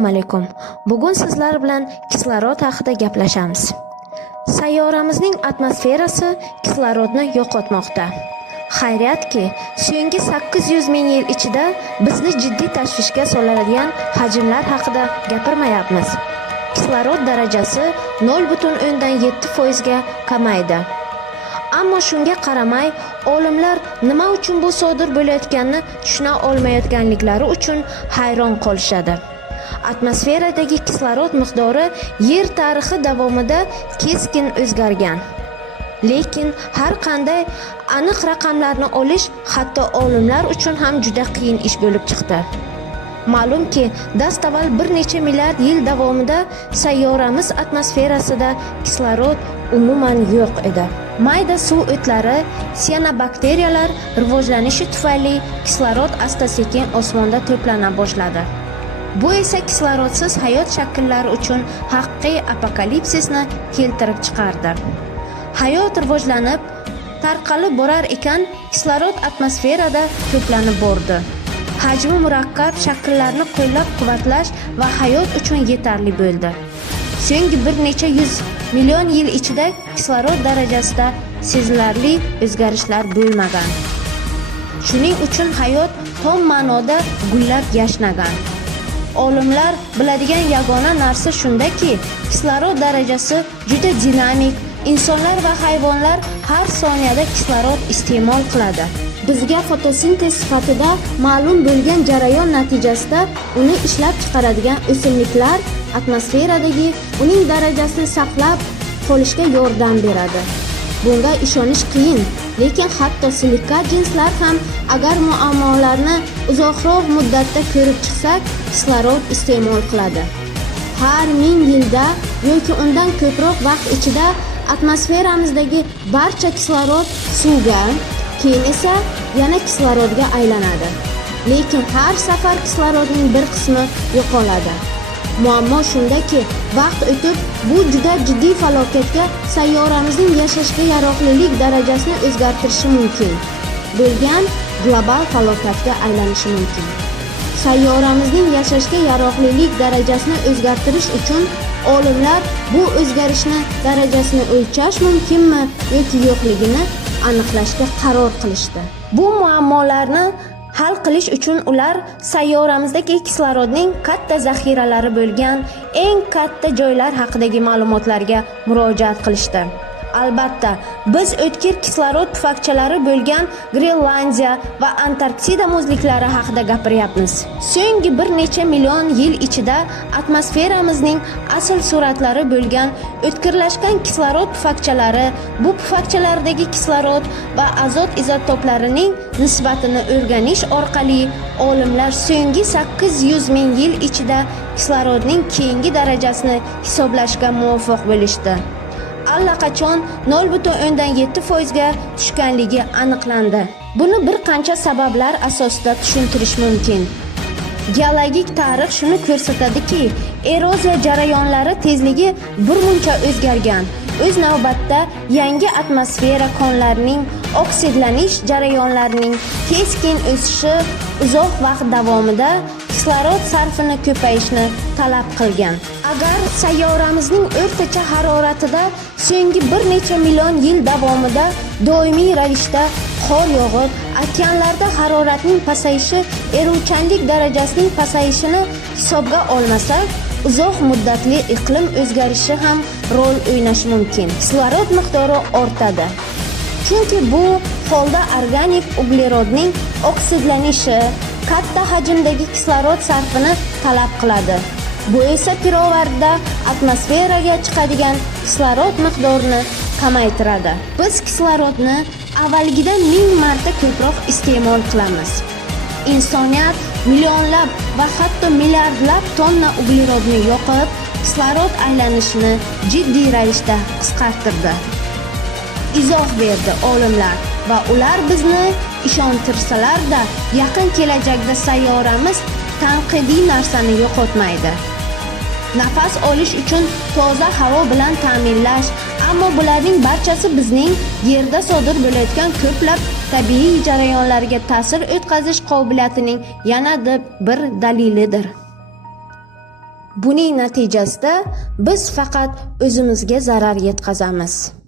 Assalomu alaykum. Bugun sizlar bilan kislorod haqida gaplashamiz. Sayyoramizning atmosferasi kislorodni yo'qotmoqda. Xayriyatki, so'nggi 800 ming yil ichida bizni jiddiy tashvishga soladigan hajmlar haqida gapirmayapmiz. Kislorod darajasi 0.7% ga kamaydi. Ammo shunga qaramay, olimlar nima uchun bu sodir bo'layotganini tushuna olmayotganliklari uchun hayron qolishadi. Atmosferadagi kislorod miqdori yer tarixi davomida keskin o'zgargan. Lekin har qanday aniq raqamlarni olish hatto olimlar uchun ham juda qiyin ish bo'lib chiqdi. Ma'lumki, dastavval bir necha milliard yil davomida sayyoramiz atmosferasida kislorod umuman yo'q edi. Mayda suv o'tlari, siyanobakteriyalar rivojlanishi tufayli kislorod asta-sekin osmonda to'plana boshladi. Bu esa kislorodsiz hayot shakllari uchun haqiqiy apokalipsisni keltirib chiqardi. Hayot rivojlanib, tarqalib borar ekan, kislorod atmosferada to'planib bordi. Hajmi murakkab shakllarni qo'llab-quvvatlash va hayot uchun yetarli bo'ldi. So'nggi bir necha yuz million yil ichida kislorod darajasida sezilarli o'zgarishlar bo'lmagan. Shuning uchun hayot tom ma'noda gullab-yashnagan. Olimlar biladigan yagona narsa shundaki, kislorod darajasi juda dinamik. Insonlar va hayvonlar har soniyada kislorod iste'mol qiladi. Bizga fotosintez sifatida ma'lum bo'lgan jarayon natijasida uni ishlab chiqaradigan o'simliklar atmosferadagi uning darajasini saqlab qolishga yordam beradi. Bunga ishonish qiyin, lekin hatto silikat jinslar ham agar muammolarni uzoqroq muddatda ko'rib chiqsak, kislorod iste'mol qiladi. Har 1000 yilda yoki undan ko'proq vaqt ichida atmosferamizdagi barcha kislorod suvga, keyin esa yana kislorodga aylanadi. Lekin har safar kislorodning bir qismi yo'qoladi. Muammo shundaki, vaqt o'tib bu juda jiddiy falokatga, sayyoramizning yashashga yaroqlilik darajasini o'zgartirishi mumkin bo'lgan global falokatga aylanishi mumkin. Sayyoramizning yashashga yaroqlilik darajasini o'zgartirish uchun olimlar bu o'zgarishni darajasini o'lchash mumkinmi yoki yo'qligini aniqlashga qaror qilishdi. Bu muammolarni hal qilish uchun ular sayyoramizdagi kislorodning katta zaxiralari bo'lgan eng katta joylar haqidagi ma'lumotlarga murojaat qilishdi. Albatta, biz o'tkir kislorod pufakchalari bo'lgan Grenlandiya va Antarktida muzliklari haqida gapiryapmiz. So'nggi bir necha million yil ichida atmosferamizning asl suratlari bo'lgan o'tkirlashgan kislorod pufakchalari, bu pufakchalardagi kislorod va azot izotoplarining nisbatini o'rganish orqali olimlar so'nggi 800 ming yil ichida kislorodning keyingi darajasini hisoblashga muvaffaq bo'lishdi. Allaqachon 0.7% ga tushganligi aniqlandi. Buni bir qancha sabablar asosida tushuntirish mumkin. Geologik tarix shuni ko'rsatadiki, eroziya jarayonlari tezligi birmuncha o'zgargan. O'z navbatda yangi atmosfera konlarining oksidlanish jarayonlarining keskin o'sishi uzoq vaqt davomida kislorod sarfini ko'payishni talab qilgan. Agar sayyoramizning o'rtacha haroratida so'nggi bir necha million yil davomida doimiy ravishda qor yog'ib, okeanlarda haroratning pasayishi, eruvchanlik darajasining pasayishini hisobga olmasak, uzoq muddatli iqlim o'zgarishi ham rol o'ynashi mumkin. Kislorod miqdori ortadi. Chunki bu holda organik uglerodning oksidlanishi katta hajmdagi kislorod sarfini talab qiladi. Bu esa pirovardda atmosferaga chiqadigan kislorod miqdorini kamaytiradi. Biz kislorodni avvalgidan 1000 marta ko'proq iste'mol qilamiz. Insoniyat millionlab va hatto milliardlab tonna uglerodni yoqib, kislorod aylanishini jiddiy ravishda qisqartirdi. Izoh berdi olimlar va ular bizni ishontirsalar-da, yaqin kelajakda sayyoramiz tanqidiy narsani yo'qotmaydi. Nafas olish uchun toza havo bilan ta'minlash, ammo bularning barchasi bizning yerda sodir bo'layotgan ko'plab tabiiy jarayonlarga ta'sir o'tkazish qobiliyatining yana bir dalilidir. Buning natijasida biz faqat o'zimizga zarar yetkazamiz.